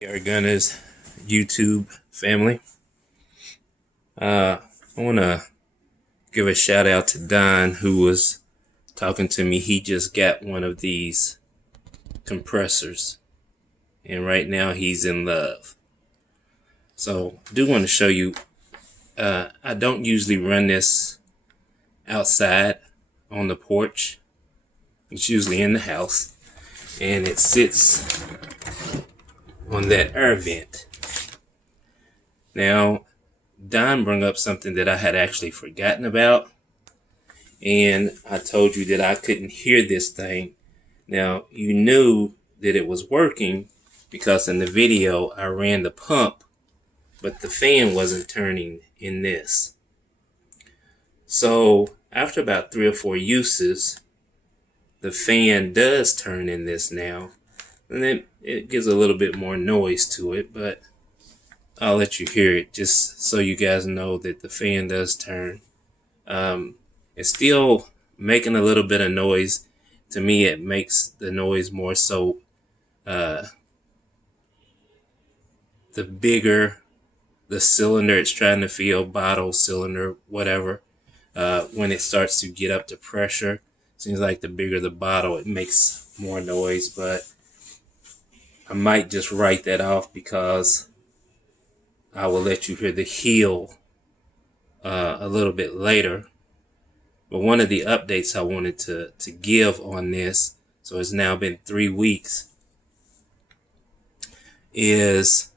Air Gunners YouTube family. I want to give a shout out to Don, who was talking to me. He just got one of these compressors, and right now he's in love. So I do want to show you. I don't usually run this outside on the porch. It's usually in the house, and it sits on that air vent. Now, Don brought up something that I had actually forgotten about, and I told you that I couldn't hear this thing. Now, you knew that it was working because in the video I ran the pump, but the fan wasn't turning in this. So after about 3 or 4 uses, the fan does turn in this now, and then it gives a little bit more noise to it, but I'll let you hear it just so you guys know that the fan does turn. It's still making a little bit of noise. To me, it makes the noise more so the bigger the cylinder it's trying to fill, bottle, cylinder, whatever, when it starts to get up to pressure. Seems like the bigger the bottle, it makes more noise, but I might just write that off because I will let you hear the heel a little bit later. But one of the updates I wanted to give on this, so it's now been 3 weeks, is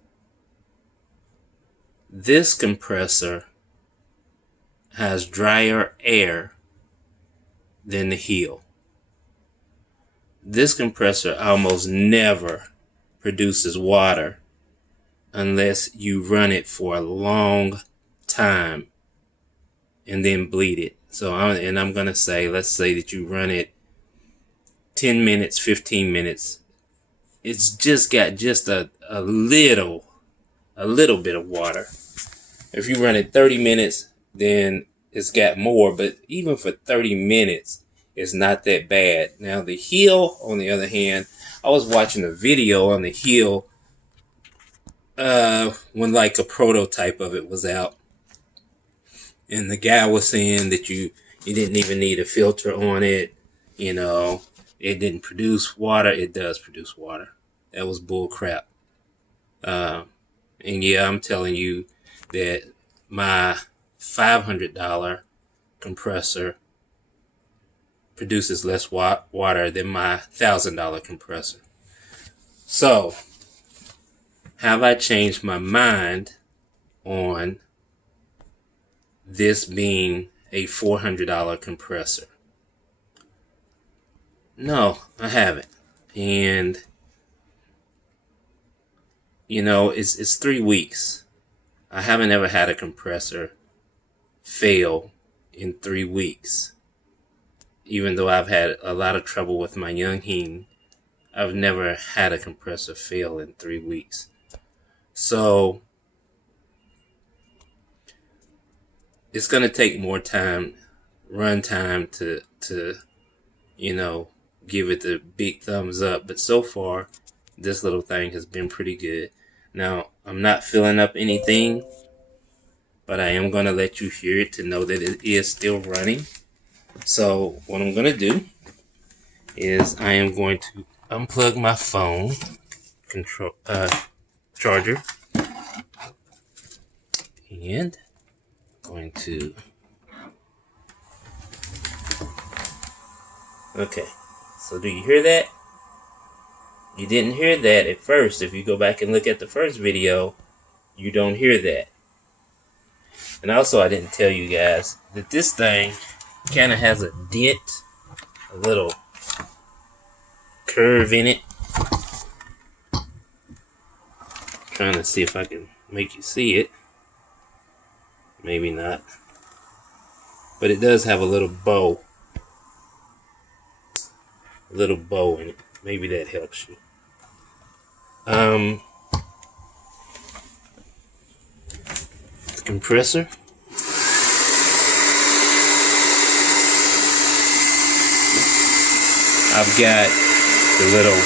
this compressor has drier air than the heel. This compressor almost never produces water unless you run it for a long time and then bleed it. So I'm going to say, let's say that you run it 10 minutes, 15 minutes. It's just got just a little bit of water. If you run it 30 minutes, then it's got more, but even for 30 minutes, it's not that bad. Now the heel, on the other hand, I was watching a video on the heel when like a prototype of it was out, and the guy was saying that you didn't even need a filter on it. You know, it didn't produce water. It does produce water. That was bull crap. And yeah, I'm telling you that my $500 compressor produces less water than my $1,000 compressor. So, have I changed my mind on this being a $400 compressor? No, I haven't. And you know, it's 3 weeks. I haven't ever had a compressor fail in 3 weeks. Even though I've had a lot of trouble with my Yong Heng, I've never had a compressor fail in 3 weeks. So it's going to take more time, run time to you know, give it the big thumbs up. But so far, this little thing has been pretty good. Now, I'm not filling up anything, but I am going to let you hear it to know that it is still running. So what I'm going to do is I am going to unplug my phone charger, and going to, okay, so do you hear that? You didn't hear that at first. If you go back and look at the first video, you don't hear that. And also, I didn't tell you guys that this thing kind of has a dent, a little curve in it. Trying to see if I can make you see it. Maybe not. But it does have a little bow. A little bow in it. Maybe that helps you. The compressor. I've got the little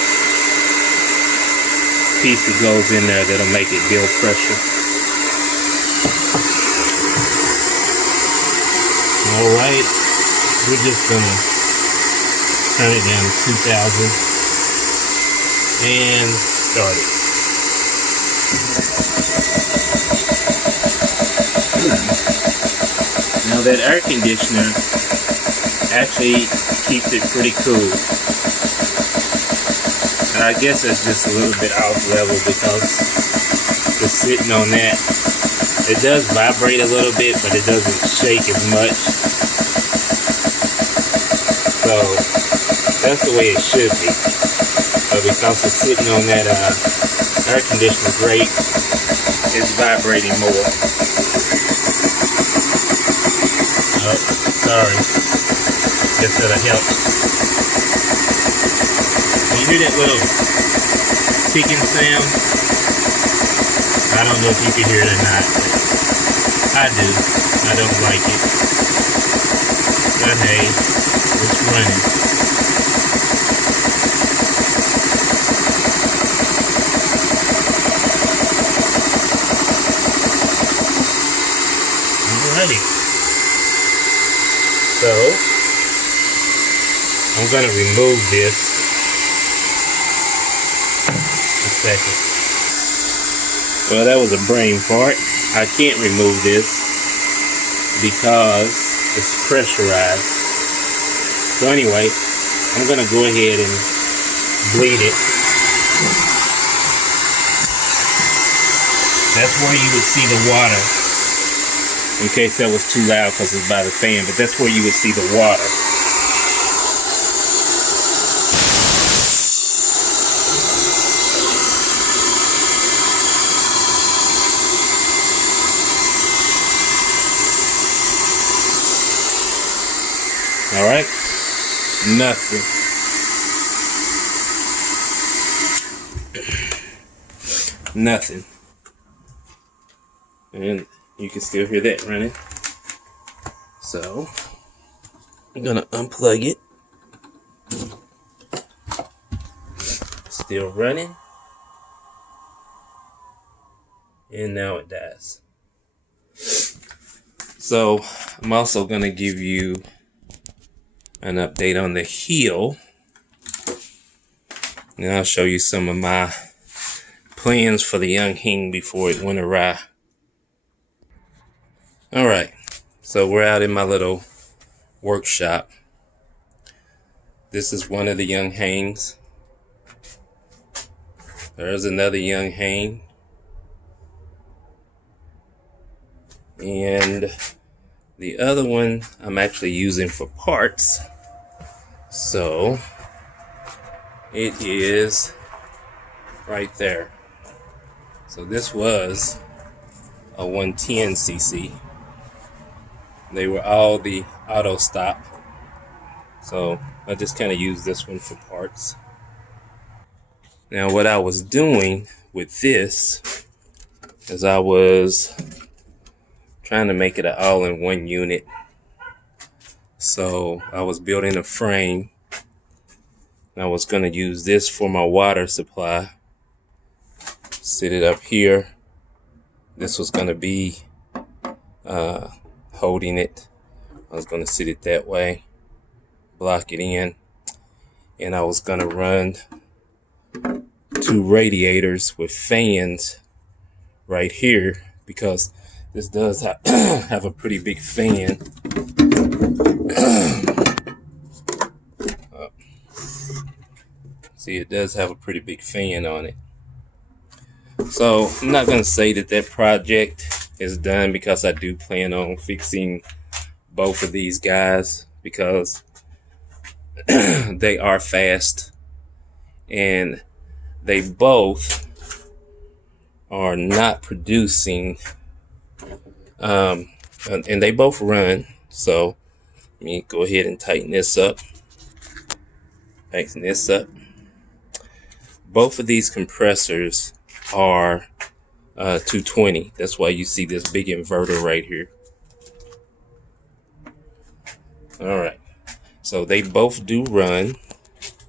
piece that goes in there that'll make it build pressure. Alright, we're just gonna turn it down to 2000 and start it. Now that air conditioner actually keeps it pretty cool. And I guess it's just a little bit off level because just sitting on that, it does vibrate a little bit, but it doesn't shake as much. So that's the way it should be. But because it's sitting on that air conditioner grate, it's vibrating more. Oh, sorry. Guess that'll help. You hear that little ticking sound? I don't know if you can hear it or not, but I do. I don't like it. But hey, it's running. Alrighty. So, I'm going to remove this. A second. Well, that was a brain fart. I can't remove this because it's pressurized. So anyway, I'm going to go ahead and bleed it. That's where you would see the water. In case that was too loud because it's by the fan, but that's where you would see the water. All right, nothing. Nothing. And you can still hear that running. So I'm gonna unplug it. Still running. And now it dies. So I'm also gonna give you an update on the heel. And I'll show you some of my plans for the Yong Heng before it went awry. Alright, so we're out in my little workshop. This is one of the Yong Hengs. There's another Yong Heng. And the other one I'm actually using for parts. So it is right there. So this was a 110cc. They were all the auto stop. So I just kind of use this one for parts. Now what I was doing with this is I was trying to make it an all-in-one unit. So I was building a frame. I was going to use this for my water supply. Sit it up here. This was going to be holding it. I was going to sit it that way, block it in, and I was going to run 2 radiators with fans right here because this does have a pretty big fan. See, it does have a pretty big fan on it. So I'm not going to say that that project is done because I do plan on fixing both of these guys because they are fast and they both are not producing and they both run. So let me go ahead and tighten this up. Tighten this up. Both of these compressors are 220. That's why you see this big inverter right here. All right, so they both do run,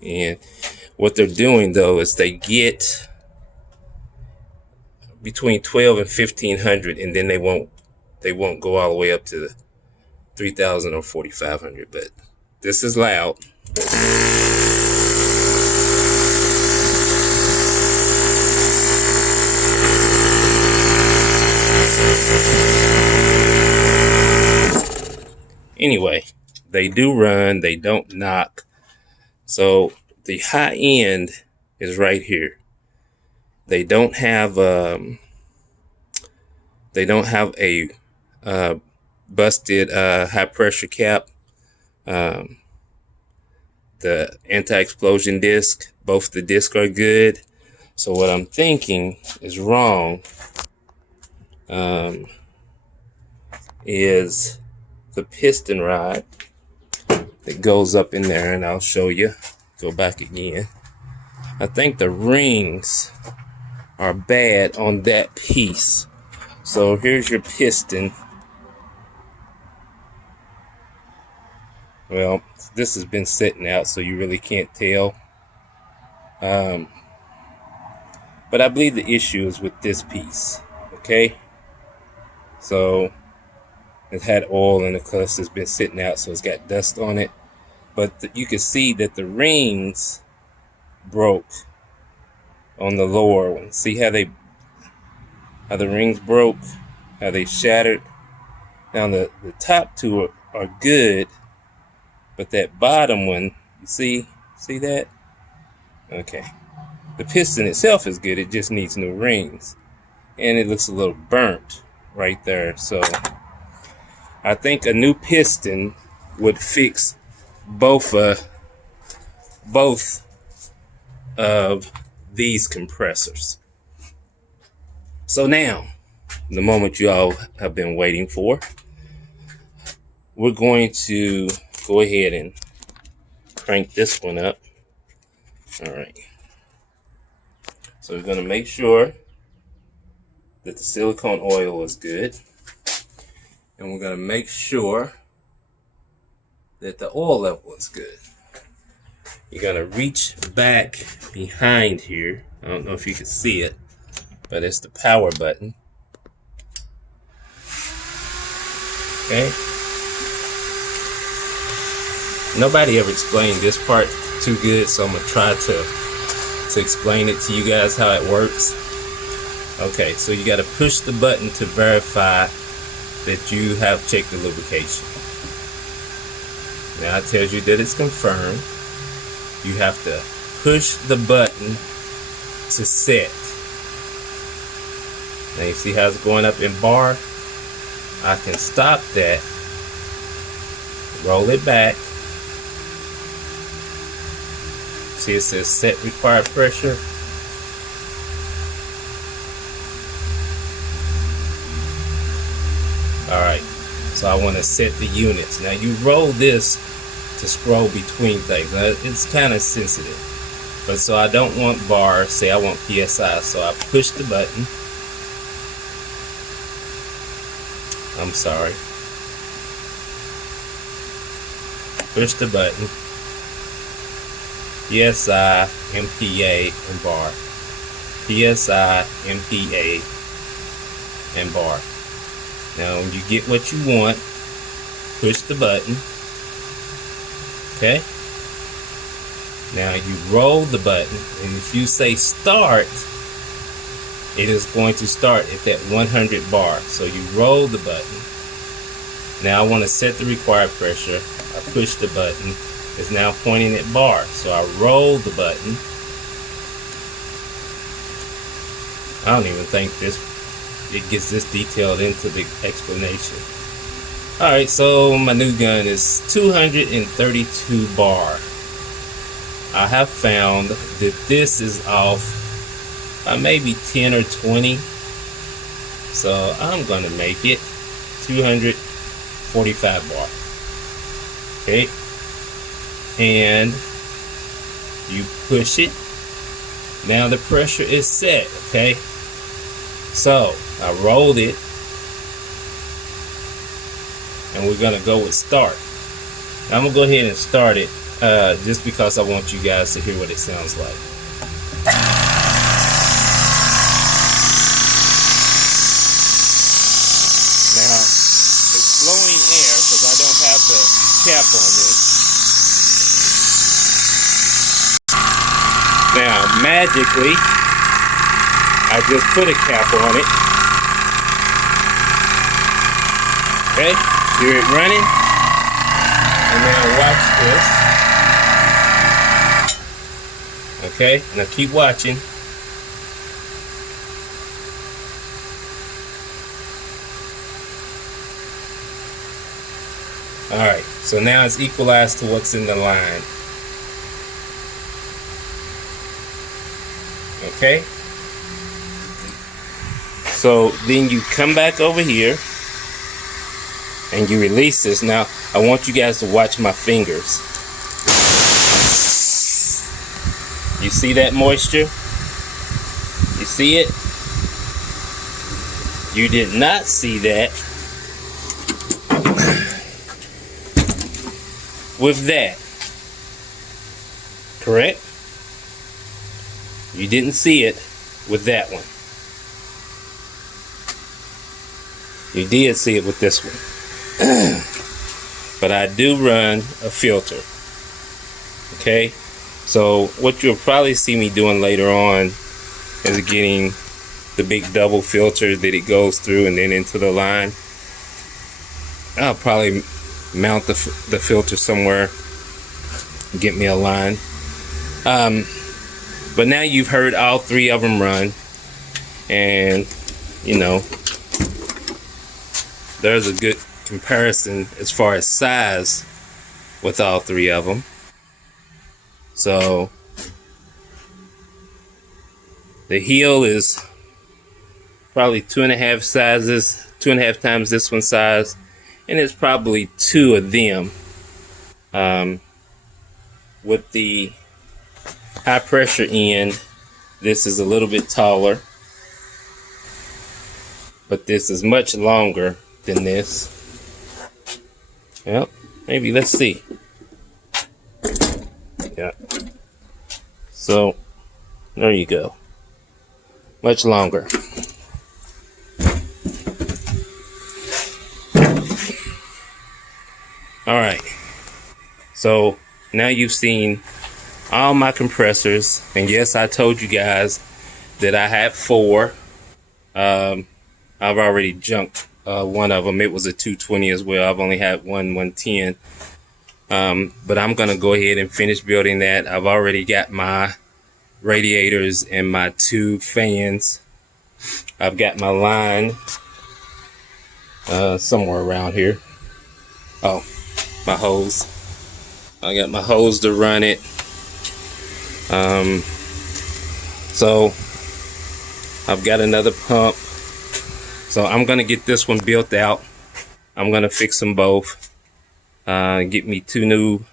and what they're doing though is they get between 12 and 1500, and then they won't go all the way up to 3000 or 4500. But this is loud. Anyway, they do run, they don't knock. So the high end is right here. They don't have a busted high pressure cap. The anti-explosion disc, both the discs are good. So what I'm thinking is wrong is the piston rod that goes up in there, and I'll show you. Go back again. I think the rings are bad on that piece. So here's your piston. Well, this has been sitting out, so you really can't tell. But I believe the issue is with this piece. Okay, so it had oil in the clutch. It's been sitting out, so it's got dust on it. But you can see that the rings broke on the lower one. See how the rings broke, how they shattered. Now the top two are good, but that bottom one, you see that? Okay. The piston itself is good. It just needs new rings, and it looks a little burnt right there. So I think a new piston would fix both of these compressors. So now, the moment you all have been waiting for, we're going to go ahead and crank this one up. All right. So we're going to make sure that the silicone oil is good. And we're going to make sure that the oil level is good. You're going to reach back behind here. I don't know if you can see it, but it's the power button. Okay. Nobody ever explained this part too good, so I'm going to try to explain it to you guys how it works. Okay, so you got to push the button to verify that you have checked the lubrication. Now it tells you that it's confirmed. You have to push the button to set. Now you see how it's going up in bar? I can stop that, roll it back. See, it says set required pressure. Alright, so I want to set the units. Now you roll this to scroll between things. Now, it's kind of sensitive, but so I don't want bar, say I want PSI, so I push the button. I'm sorry. Push the button. PSI, MPa, and bar. PSI, MPa, and bar. Now when you get what you want, push the button. Okay? Now you roll the button, and if you say start, it is going to start at that 100 bar. So you roll the button. Now I want to set the required pressure. I push the button. It's now pointing at bar. So I roll the button. I don't even think it gets this detailed into the explanation. Alright, so my new gun is 232 bar. I have found that this is off by maybe 10 or 20. So I'm going to make it 245 bar. Okay. And you push it. Now the pressure is set. Okay. So I rolled it. And we're going to go with start. Now I'm going to go ahead and start it just because I want you guys to hear what it sounds like. cap on this. Now, magically, I just put a cap on it. Okay, hear it running. And now watch this. Okay, now keep watching. Alright, so now it's equalized to what's in the line. Okay? So then you come back over here and you release this. Now, I want you guys to watch my fingers. You see that moisture? You see it? You did not see that with that. Correct? You didn't see it with that one. You did see it with this one. But I do run a filter. Okay? So what you'll probably see me doing later on is getting the big double filter that it goes through and then into the line. I'll probably mount the filter somewhere, get me a line. But now you've heard all three of them run, and you know there's a good comparison as far as size with all three of them. So the heel is probably 2.5 times this one size, and it's probably 2 of them. With the high pressure end, this is a little bit taller, but this is much longer than this. Well, maybe, let's see. Yeah. So there you go. Much longer. Alright, so now you've seen all my compressors, and yes, I told you guys that I had 4. I've already junked one of them. It was a 220 as well. I've only had one 110. But I'm gonna go ahead and finish building that. I've already got my radiators and my 2 fans. I've got my line somewhere around here. Oh, my hose. I got my hose to run it. So I've got another pump. So I'm gonna get this one built out. I'm gonna fix them both. Get me 2 new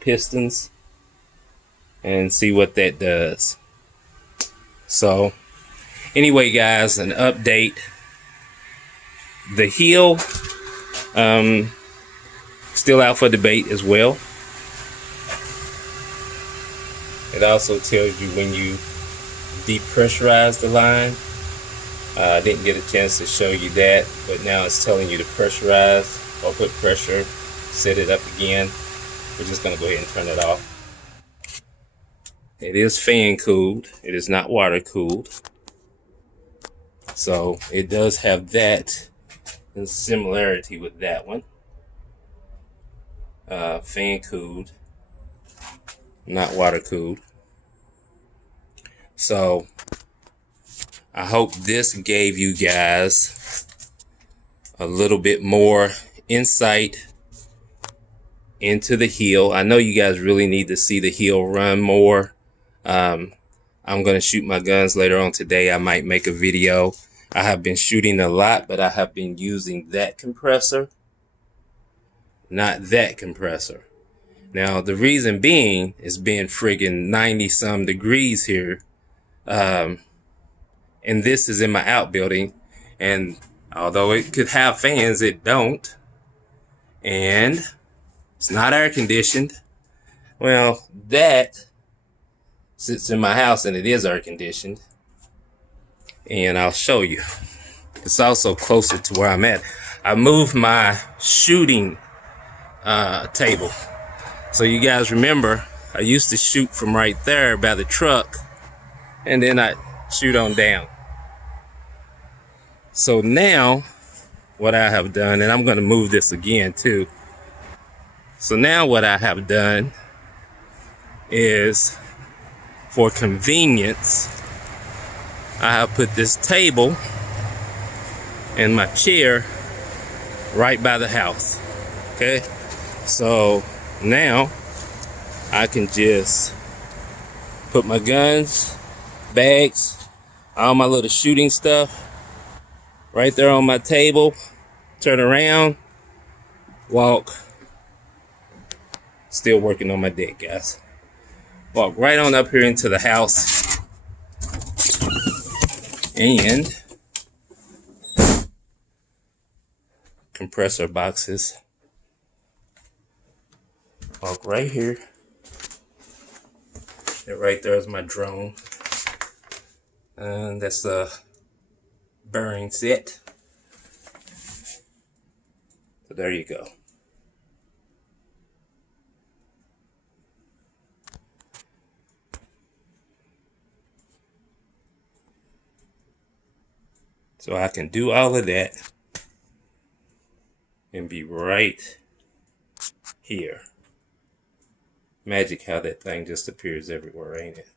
pistons and see what that does. So anyway, guys, an update. The heel still out for debate as well. It also tells you when you depressurize the line. I didn't get a chance to show you that, but now it's telling you to pressurize or put pressure, set it up again. We're just going to go ahead and turn it off. It is fan cooled. It is not water cooled. So it does have that in similarity with that one. Fan cooled, not water cooled. So I hope this gave you guys a little bit more insight into the heel. I know you guys really need to see the heel run more. I'm going to shoot my guns later on today. I might make a video. I have been shooting a lot, but I have been using that compressor, not that compressor. Now, the reason being is being friggin' 90 some degrees here. And this is in my outbuilding. And although it could have fans, it don't. And it's not air conditioned. Well, that sits in my house and it is air conditioned. And I'll show you. It's also closer to where I'm at. I moved my shooting table. So you guys remember, I used to shoot from right there by the truck, and then I shoot on down. So now what I have done, and I'm going to move this again too. So now what I have done is, for convenience, I have put this table and my chair right by the house. Okay, so now I can just put my guns, bags, all my little shooting stuff right there on my table, turn around, walk, still working on my deck, guys. Walk right on up here into the house and compressor boxes. Walk right here. And right there is my drone. And that's a bearing set. So there you go. So I can do all of that and be right here. Magic how that thing just appears everywhere, ain't it?